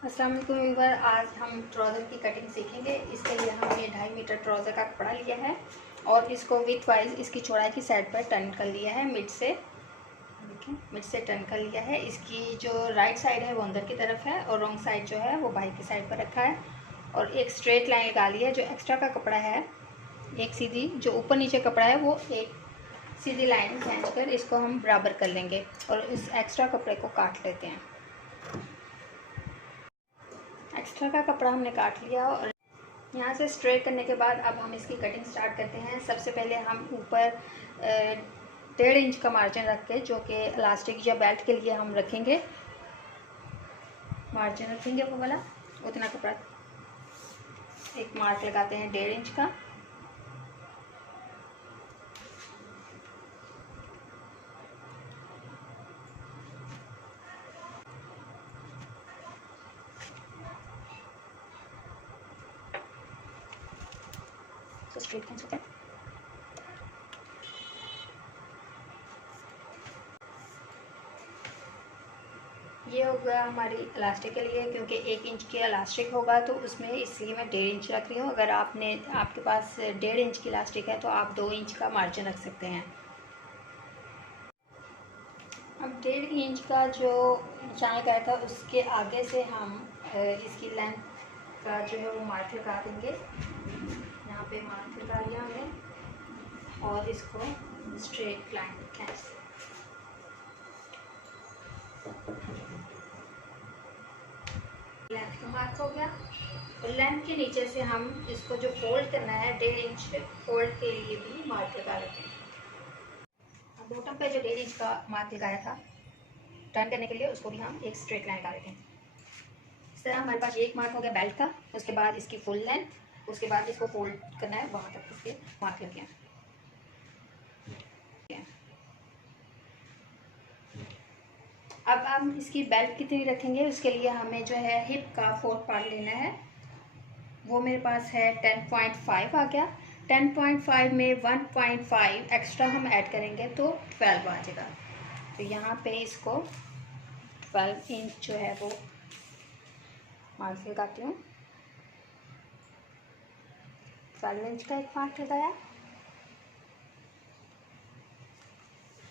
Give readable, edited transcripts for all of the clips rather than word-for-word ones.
अस्सलाम वालेकुम व्यूअर, आज हम ट्राउज़र की कटिंग सीखेंगे। इसके लिए हमने 2.5 मीटर ट्राउज़र का कपड़ा लिया है और इसको विथ वाइज इसकी चौड़ाई की साइड पर टर्न कर लिया है। मिड से देखिए, मिड से टर्न कर लिया है। इसकी जो राइट साइड है वो अंदर की तरफ है और रॉन्ग साइड जो है वो बाहर की साइड पर रखा है। और एक स्ट्रेट लाइन निकाली है। जो एक्स्ट्रा का कपड़ा है, एक सीधी जो ऊपर नीचे कपड़ा है वो एक सीधी लाइन खींचकर इसको हम बराबर कर लेंगे और इस एक्स्ट्रा कपड़े को काट लेते हैं। एक्स्ट्रा का कपड़ा हमने काट लिया और यहाँ से स्ट्रेट करने के बाद अब हम इसकी कटिंग स्टार्ट करते हैं। सबसे पहले हम ऊपर 1.5 इंच का मार्जिन रख के, जो कि इलास्टिक या बेल्ट के लिए हम रखेंगे, मार्जिन रखेंगे वो वाला, उतना कपड़ा एक मार्क लगाते हैं 1.5 इंच का। तो स्ट्रेट खींच सकते हैं। ये हो गया हमारी इलास्टिक के लिए, क्योंकि 1 इंच की इलास्टिक होगा तो उसमें इसलिए मैं 1.5 इंच रख रही हूँ। अगर आपके पास 1.5 इंच की इलास्टिक है तो आप 2 इंच का मार्जिन रख सकते हैं। अब 1.5 इंच का जो निशान लगाया था उसके आगे से हम इसकी लेंथ का जो है वो मार्क लगा देंगे। यहाँ पे मार्क लगा लिया हमने और इसको स्ट्रेट लाइन खींच, लेंथ का मार्क हो गया। और लेंथ के नीचे से हम इसको जो फोल्ड करना है 1.5 इंच फोल्ड के लिए भी मार्क लगा लेते हैं। बॉटम पे जो 1.5 इंच का मार्क लगाया था टर्न करने के लिए, उसको भी हम एक स्ट्रेट लाइन लगा लेते हैं। इस तरह हमारे पास एक मार्क हो गया बेल्ट का, उसके बाद इसकी फुल लेंथ, उसके बाद इसको फोल्ड करना है वहाँ तक इसके मार्क लग गया। अब हम इसकी बेल्ट कितनी रखेंगे उसके लिए हमें जो है हिप का 4th पार्ट लेना है। वो मेरे पास है 10.5 आ गया। 10.5 में 1.5 एक्स्ट्रा हम ऐड करेंगे तो 12 आ जाएगा। तो यहाँ पे इसको 12 इंच जो है वो मार्क लगाती हूँ। 12 इंच का एक मार्क लगाया।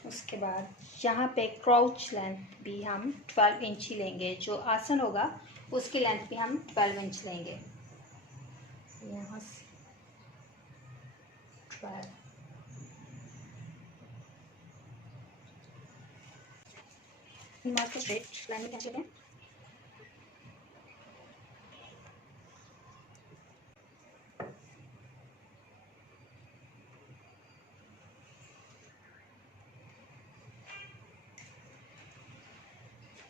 उसके बाद यहाँ पे क्राउच लेंथ भी हम 12 इंच ही लेंगे। जो आसन होगा उसकी लेंथ भी हम 12 इंच लेंगे। यहाँ से 12, मार्क को स्ट्रेट लाइन में खींच लेते हैं।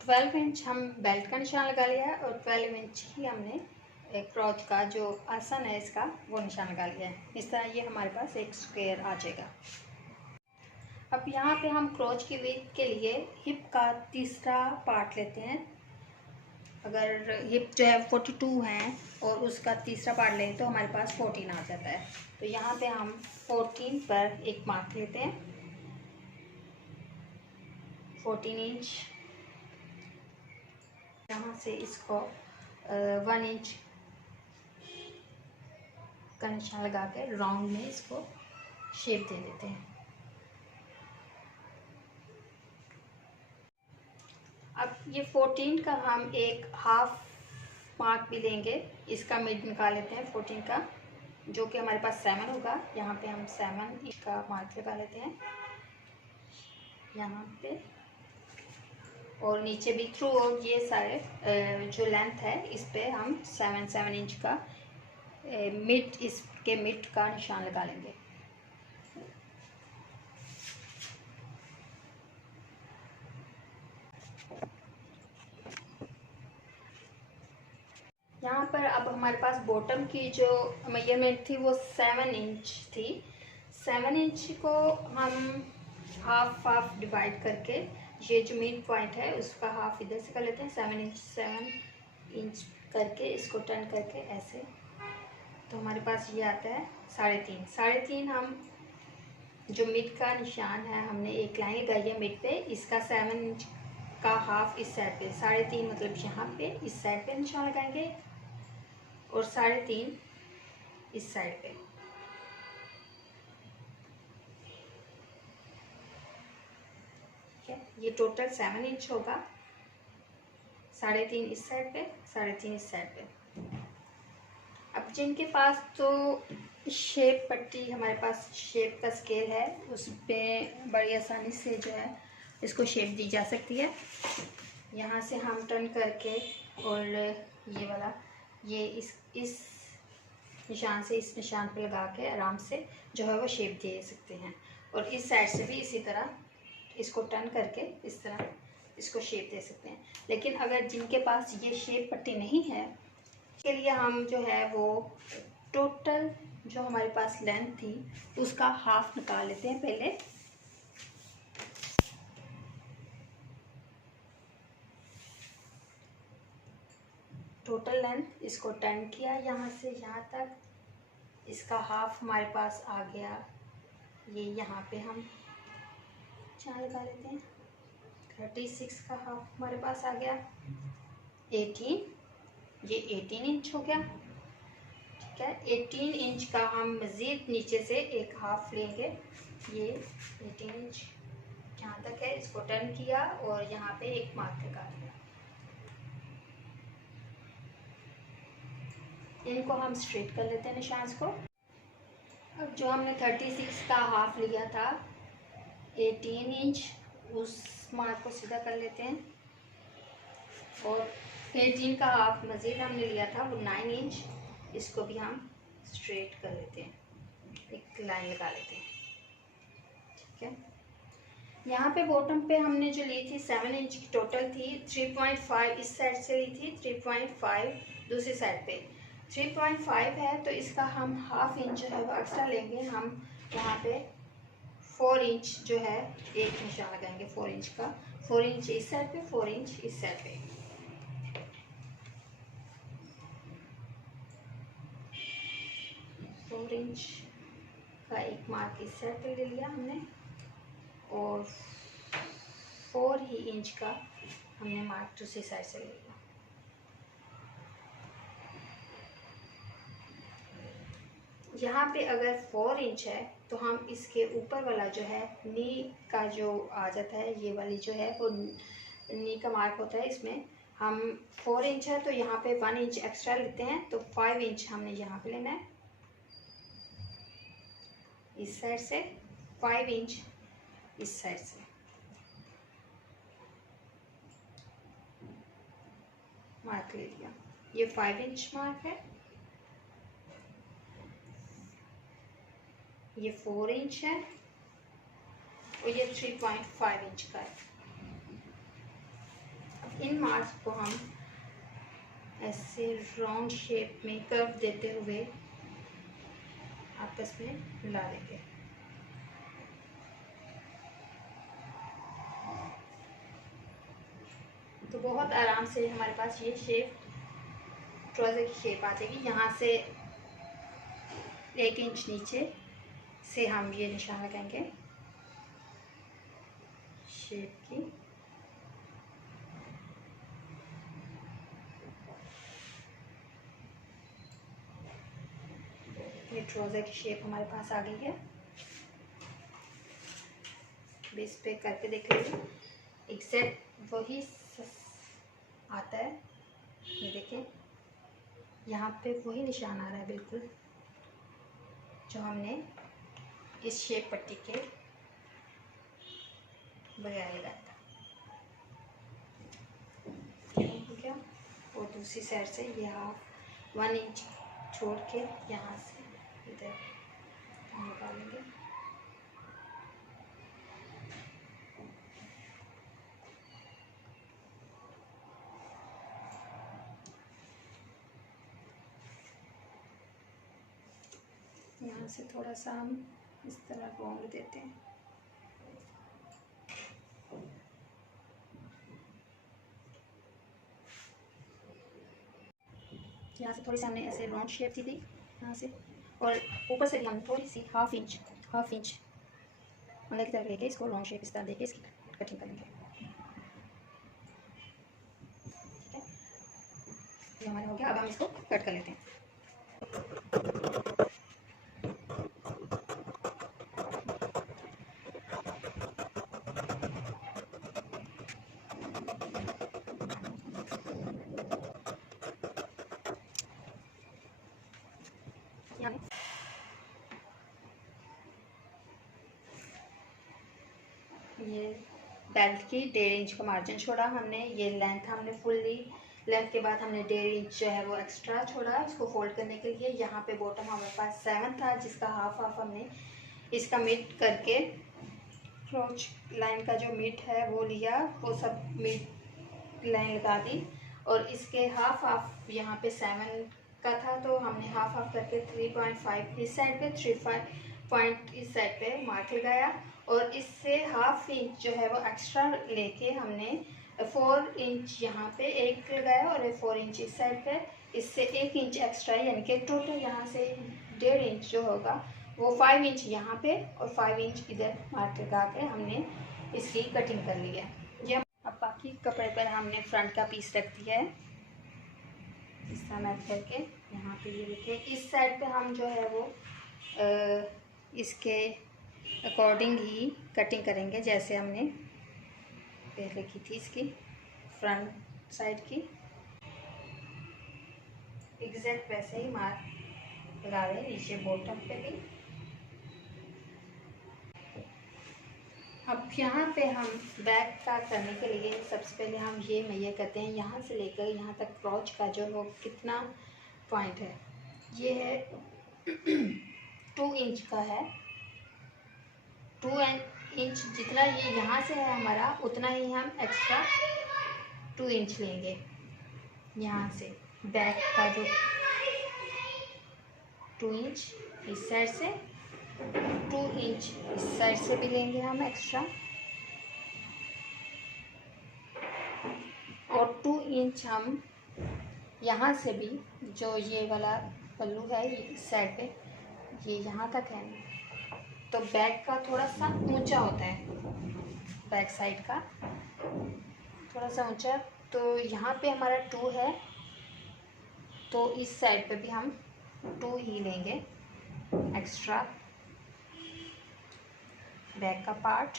ट्वेल्व इंच हम बेल्ट का निशान लगा लिया है और 12 इंच ही हमने एक क्राउच का जो आसन है इसका वो निशान लगा लिया है। इस तरह ये हमारे पास एक स्क्वायर आ जाएगा। अब यहाँ पे हम क्राउच की विड्थ के लिए हिप का तीसरा पार्ट लेते हैं। अगर हिप जो है 42 है और उसका तीसरा पार्ट लें तो हमारे पास 14 आ जाता है। तो यहाँ पे हम 14 पर एक मार्क लेते हैं, 14 इंच। यहाँ से इसको 1 इंच का निशान लगा के राउंड में इसको शेप दे देते हैं। अब ये 14 का हम एक हाफ मार्क भी लेंगे, इसका मिड निकाल लेते हैं 14 का, जो कि हमारे पास 7 होगा। यहाँ पे हम 7 का मार्क लगा लेते हैं यहाँ पे। और नीचे भी थ्रू ये सारे जो लेंथ है इस पे हम 7 इंच का मिड, इसके मिड का निशान लगा लेंगे। यहाँ पर अब हमारे पास बॉटम की जो मेजरमेंट थी वो 7 इंच थी। 7 इंच को हम हाफ डिवाइड करके, ये जो मिड पॉइंट है उसका हाफ इधर से कर लेते हैं। 7 इंच करके इसको टर्न करके ऐसे, तो हमारे पास ये आता है 3.5। हम जो मिड का निशान है हमने एक लाइन लगाई है मिड पे, इसका 7 इंच का हाफ इस साइड पे, 3.5 मतलब यहाँ पे इस साइड पे निशान लगाएंगे और 3.5 इस साइड पे। ठीक है, ये टोटल 7 इंच होगा। 3.5 इस साइड पे, 3.5 इस साइड पे। अब जिनके पास तो शेप पट्टी, हमारे पास शेप का स्केल है, उस पर बड़ी आसानी से जो है इसको शेप दी जा सकती है। यहाँ से हम टर्न करके और ये वाला इस निशान से इस निशान पे लगा के आराम से जो है वो शेप दे सकते हैं। और इस साइड से भी इसी तरह इसको टर्न करके इस तरह इसको शेप दे सकते हैं। लेकिन अगर जिनके पास ये शेप पट्टी नहीं है, के लिए हम जो है वो टोटल जो हमारे पास लेंथ थी उसका हाफ निकाल लेते हैं पहले। टोटल लेंथ इसको टर्न किया यहाँ से यहाँ तक, इसका हाफ हमारे पास आ गया। ये यहाँ पे हम 4 लगा लेते हैं। 36 का हाफ हमारे पास आ गया। 18, ये 18 इंच हो गया। ठीक है, 18 इंच का हम मज़ीद नीचे से एक हाफ लेंगे। ये 18 इंच यहाँ तक है, इसको टर्न किया और यहाँ पे एक मार्क लगा दिया। इनको हम स्ट्रेट कर लेते हैं निशान को। अब जो हमने 36 का हाफ लिया था 18 इंच, उस मार्क को सीधा कर लेते हैं। और 18 का हाफ मज़ीद हमने लिया था वो 9 इंच, इसको भी हम स्ट्रेट कर लेते हैं, एक लाइन लगा लेते हैं। ठीक है, यहाँ पे बॉटम पे हमने जो ली थी 7 इंच की टोटल थी। 3.5 इस साइड से ली थी, 3.5 दूसरी साइड पे। 3.5 है तो इसका हम हाफ इंच जो है वो एक्स्ट्रा लेंगे। हम यहाँ पे 4 इंच जो है एक निशान लगाएंगे 4 इंच का। 4 इंच इस साइड पे, 4 इंच इस साइड पे। 4 इंच का एक मार्क इस साइड पे ले लिया हमने और 4 ही इंच का हमने मार्क दूसरी साइड से ले लिया। यहाँ पे अगर 4 इंच है तो हम इसके ऊपर वाला जो है नी का जो आ जाता है, ये वाली जो है वो नी का मार्क होता है। इसमें हम 4 इंच है तो यहाँ पे 1 इंच एक्स्ट्रा लेते हैं, तो 5 इंच हमने यहाँ पे लेना है इस साइड से, 5 इंच इस साइड से। मार्क ले लिया, ये 5 इंच मार्क है, ये 4 इंच है और ये 3.5 इंच का है। अब इन मार्क्स को हम ऐसे राउंड शेप में कर्व देते हुए आपस में मिला देंगे। तो बहुत आराम से हमारे पास ये शेप, ट्राउज़र की शेप आ जाएगी। यहाँ से 1 इंच नीचे से हम ये निशान लगाएंगे शेप की। ये ट्राउज़र की शेप हमारे पास आ गई है। बेस पे करके देख लीजिए, एग्जैक्ट वही आता है। ये देखिए यहाँ पे वही निशान आ रहा है बिल्कुल जो हमने इस शेप पट्टी के बगैर लगाया था। ठीक है, और दूसरी साइड से ये हाफ 1 इंच छोड़ के यहाँ से इधर हम निकालेंगे। यहाँ से थोड़ा सा हम इस तरह राउंड देते हैं। यहाँ से थोड़ी सी हमने ऐसे राउंड शेप दी थी यहाँ से, और ऊपर से भी हम थोड़ी सी हाफ इंच अंदर की तरफ लेके इसको राउंड शेप इस तरह देके इसकी कटिंग करेंगे। ये हमारा हो गया। अब हम इसको कट कर लेते हैं। ये बेल्ट की 1.5 इंच का मार्जिन छोड़ा हमने। ये लेंथ हमने फुल्ली लेंथ के बाद हमने 1.5 इंच जो है वो एक्स्ट्रा छोड़ा इसको फोल्ड करने के लिए। यहाँ पे बॉटम हमारे पास 7 था, जिसका हाफ हमने इसका मिड करके क्रोच लाइन का जो मिड है वो लिया, वो सब मिड लाइन लगा दी। और इसके हाफ यहाँ पे 7 का था, तो हमने हाफ करके 3.5 इस साइड पे, 3.5 पॉइंट इस साइड पे मार्क लगाया। और इससे हाफ इंच जो है वो एक्स्ट्रा लेके हमने 4 इंच यहाँ पे एक लगाया और 4 इंच इस साइड पे, इससे 1 इंच एक्स्ट्रा, यानी कि टोटल यहाँ से 1.5 इंच जो होगा वो 5 इंच यहाँ पे और 5 इंच इधर मार्क लगा के हमने इसकी कटिंग कर ली है। ये अब बाकी कपड़े पर हमने फ्रंट का पीस रख दिया है इस तरह मैच करके। यहाँ पे ये देखिए इस साइड पे हम जो है वो इसके अकॉर्डिंग ही कटिंग करेंगे, जैसे हमने पहले की थी इसकी फ्रंट साइड की, एग्जैक्ट वैसे ही मार्क लगा रहे हैं नीचे बॉटम पे भी। अब यहाँ पे हम बैक का करने के लिए सबसे पहले हम ये मैया करते हैं, यहाँ से लेकर यहाँ तक क्रोच का जो हो कितना पॉइंट है, ये है 2 इंच का है। 2 इंच जितना ये यहाँ से है हमारा, उतना ही हम एक्स्ट्रा 2 इंच लेंगे यहाँ से। बैक का जो 2 इंच इस साइड से, 2 इंच इस साइड से भी लेंगे हम एक्स्ट्रा, और 2 इंच हम यहाँ से भी, जो ये वाला पल्लू है इस साइड पे, ये यहाँ तक है, तो बैक का थोड़ा सा ऊंचा होता है, बैक साइड का थोड़ा सा ऊंचा, तो यहाँ पे हमारा 2 है, तो इस साइड पे भी हम 2 ही लेंगे एक्स्ट्रा बैक का पार्ट।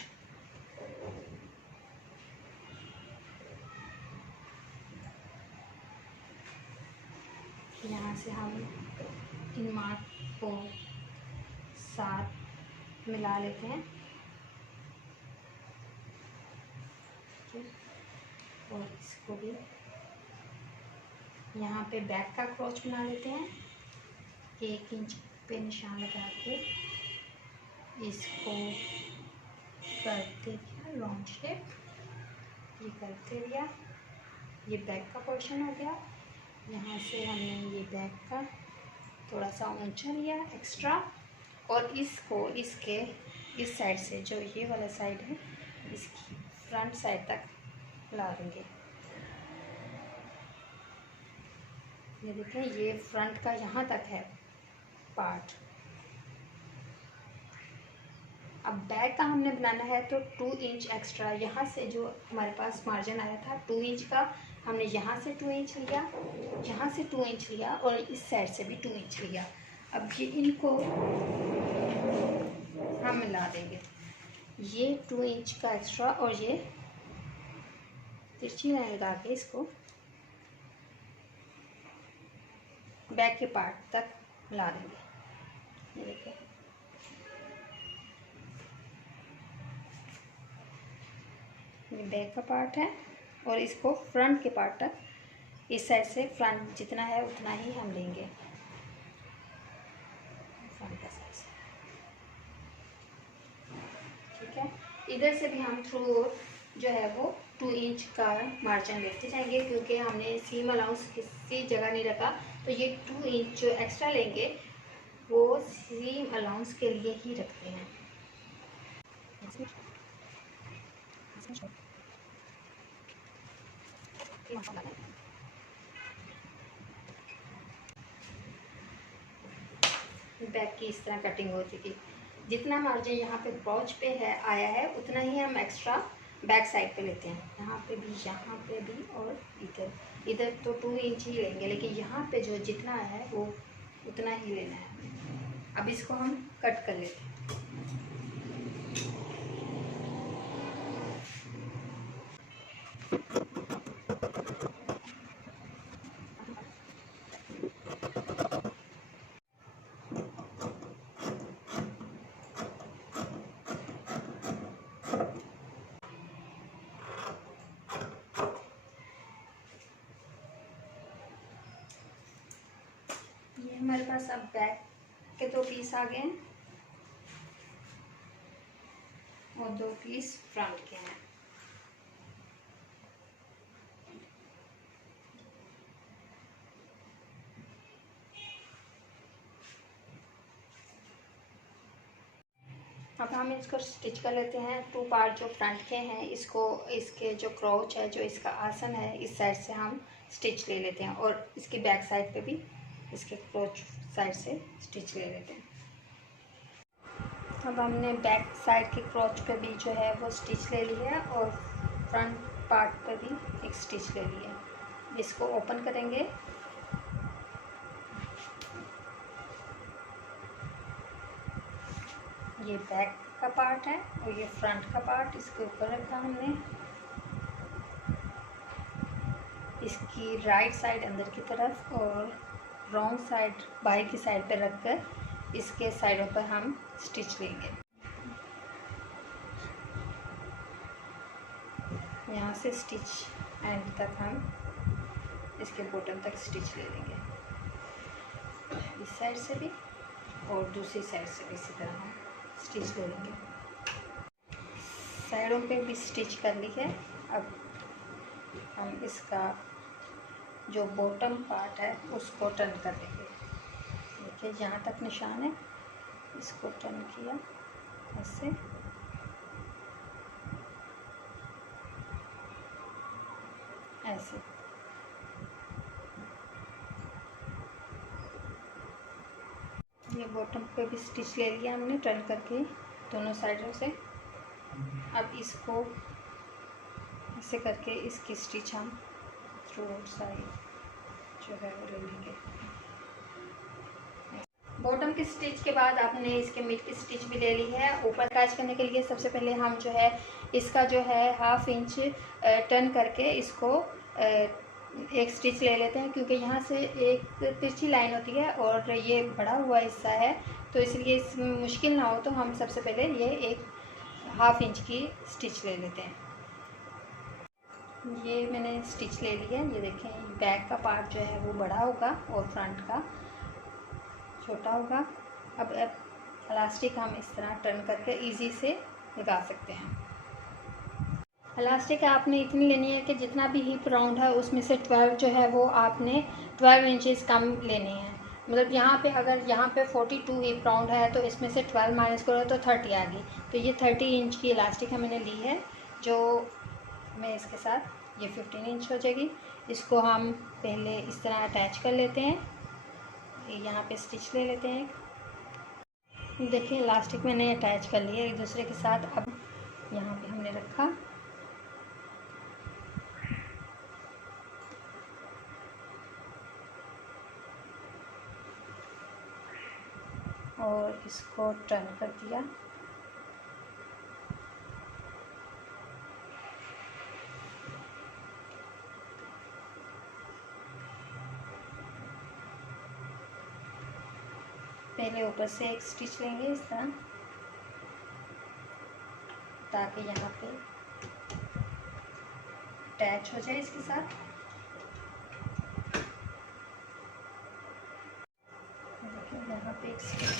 यहाँ से हम इन मार्क को साथ मिला लेते हैं और इसको भी यहाँ पे बैक का क्रोच बना लेते हैं। 1 इंच पे निशान लगा के इसको करते दिया लॉन्ग शेप, ये करते दिया, ये बैक का पोर्शन हो गया। यहाँ से हमने ये बैक का थोड़ा सा ऊंचा लिया एक्स्ट्रा, और इसको इसके इस साइड से, जो ये वाला साइड है, इसकी फ्रंट साइड तक ला देंगे। ये देखें ये फ्रंट का यहाँ तक है पार्ट। अब बैक का हमने बनाना है तो 2 इंच एक्स्ट्रा, यहाँ से जो हमारे पास मार्जिन आया था 2 इंच का, हमने यहाँ से 2 इंच लिया, यहाँ से 2 इंच लिया और इस साइड से भी 2 इंच लिया। अब ये इनको हम मिला देंगे, ये 2 इंच का एक्स्ट्रा और ये तिरछी लाइन लगा के इसको बैक के पार्ट तक मिला देंगे। ये देखिए ये बैक का पार्ट है, और इसको फ्रंट के पार्ट तक, इस साइड से फ्रंट जितना है उतना ही हम लेंगे फ्रंट का साइड से। ठीक है, इधर से भी हम थ्रू जो है वो 2 इंच का मार्जिन लेते जाएंगे, क्योंकि हमने सीम अलाउंस किसी जगह नहीं रखा, तो ये 2 इंच जो एक्स्ट्रा लेंगे वो सीम अलाउंस के लिए ही रखते हैं। बैक की इस तरह कटिंग हो चुकी, जितना मार्जिन यहाँ पे क्रोच पे है आया है उतना ही हम एक्स्ट्रा बैक साइड पे लेते हैं, यहाँ पे भी और इधर इधर तो 2 इंच ही लेंगे, लेकिन यहाँ पे जो जितना है वो उतना ही लेना है। अब इसको हम कट कर लेते हैं। ये हमारे पास अब बैक के 2 पीस आ गए हैं और 2 पीस फ्रंट के हैं। अब हम इसको स्टिच कर लेते हैं। 2 पार्ट जो फ्रंट के हैं, इसको इसके जो क्रोच है, जो इसका आसन है, इस साइड से हम स्टिच ले लेते हैं और इसकी बैक साइड पे भी इसके क्रोच साइड से स्टिच ले लेते हैं। अब हमने बैक साइड के क्रोच पे भी जो है वो स्टिच ले लिया है और फ्रंट पार्ट पे भी एक स्टिच ले लिया है। इसको ओपन करेंगे। ये बैक का पार्ट है और ये फ्रंट का पार्ट इसके ऊपर रखा हमने। इसकी राइट साइड अंदर की तरफ और रॉन्ग साइड बाहर की साइड पे रखकर इसके साइडों पर हम स्टिच लेंगे। यहाँ से स्टिच एंड तक हम इसके बॉटम तक स्टिच ले लेंगे, इस साइड से भी और दूसरी साइड से भी इसी तरह हम स्टिच ले लेंगे। साइडों पे भी स्टिच कर ली है। अब हम इसका जो बॉटम पार्ट है उसको टर्न कर लेंगे। देखिए जहाँ तक निशान है इसको टर्न किया ऐसे, ऐसे। ये बॉटम पे भी स्टिच ले लिया हमने टर्न करके दोनों साइडों से। अब इसको ऐसे करके इसकी स्टिच हम थ्रू साइड जो है वो ले लेंगे। बॉटम की स्टिच के बाद आपने इसके मिड की स्टिच भी ले ली है। ऊपर अटैच करने के लिए सबसे पहले हम जो है इसका जो है 1/2 इंच टर्न करके इसको एक स्टिच ले लेते हैं, क्योंकि यहाँ से एक तिरछी लाइन होती है और ये बढ़ा हुआ हिस्सा है, तो इसलिए इसमें मुश्किल ना हो तो हम सबसे पहले ये एक 1/2 इंच की स्टिच ले लेते हैं। ये मैंने स्टिच ले लिया है। ये देखें बैक का पार्ट जो है वो बड़ा होगा और फ्रंट का छोटा होगा। अब इलास्टिक हम इस तरह टर्न करके इजी से लगा सकते हैं। इलास्टिक आपने इतनी लेनी है कि जितना भी हिप राउंड है उसमें से 12 जो है वो आपने 12 इंचेस कम लेनी है। मतलब यहाँ पे अगर यहाँ पे 42 हिप राउंड है तो इसमें से 12 माइनस करो तो 30 आ गई। तो ये 30 इंच की इलास्टिक मैंने ली है, जो मैं इसके साथ ये 15 इंच हो जाएगी। इसको हम पहले इस तरह अटैच कर लेते हैं। यहाँ पे स्टिच ले लेते हैं। देखिए इलास्टिक मैंने अटैच कर लिया एक दूसरे के साथ। अब यहाँ पे हमने रखा और इसको टर्न कर दिया। पहले ऊपर से एक स्टिच लेंगे इस तरह, ताकि यहाँ पे अटैच हो जाए इसके साथ। देखिए यहाँ पे एक स्टिच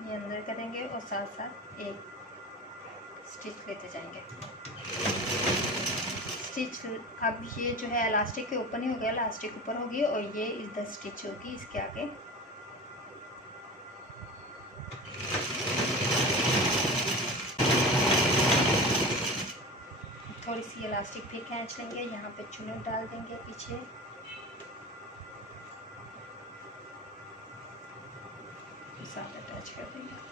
ये अंदर करेंगे और साथ साथ एक स्टिच लेते जाएंगे। स्टिच अब ये जो है इलास्टिक के ऊपर नहीं हो गया, इलास्टिक ऊपर होगी और ये इधर स्टिच होगी इसके आगे। थोड़ी सी इलास्टिक भी खींच लेंगे, यहाँ पे चुन्नी डाल देंगे पीछे साथ अटैच कर देंगे।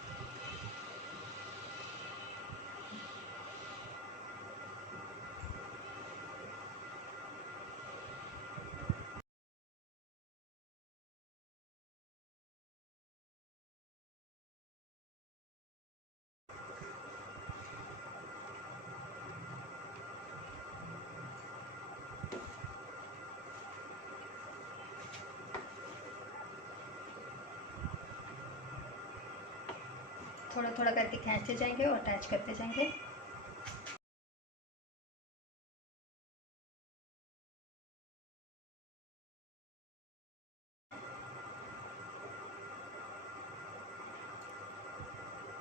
थोड़ा थोड़ा करके खींचते जाएंगे और अटैच करते जाएंगे।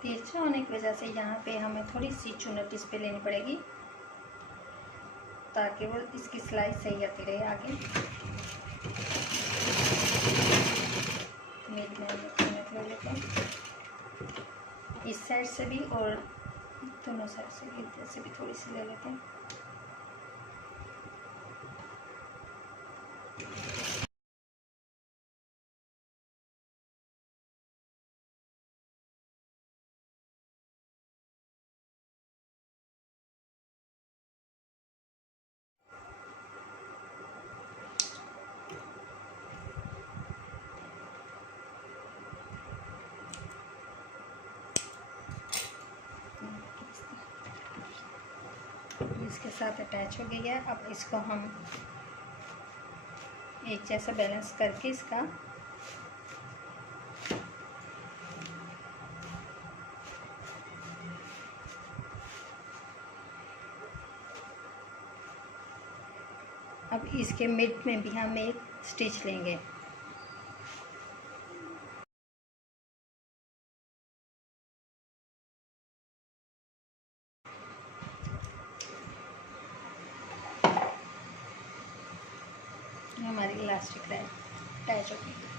तिरछा होने की वजह से यहाँ पे हमें थोड़ी सी चुनट इस पे लेनी पड़ेगी ताकि वो इसकी सिलाई सही आती रहे आगे। मीट में हम चुनट ले लेते हैं, इस साइड से भी और दोनों साइड से भी, इधर से भी थोड़ी सी ले लेते हैं। इसके साथ अटैच हो गया है। अब इसको हम एक जैसा बैलेंस करके इसका अब इसके मिड में भी हम एक स्टिच लेंगे। हमारी इलास्टिक अटैच हो गई।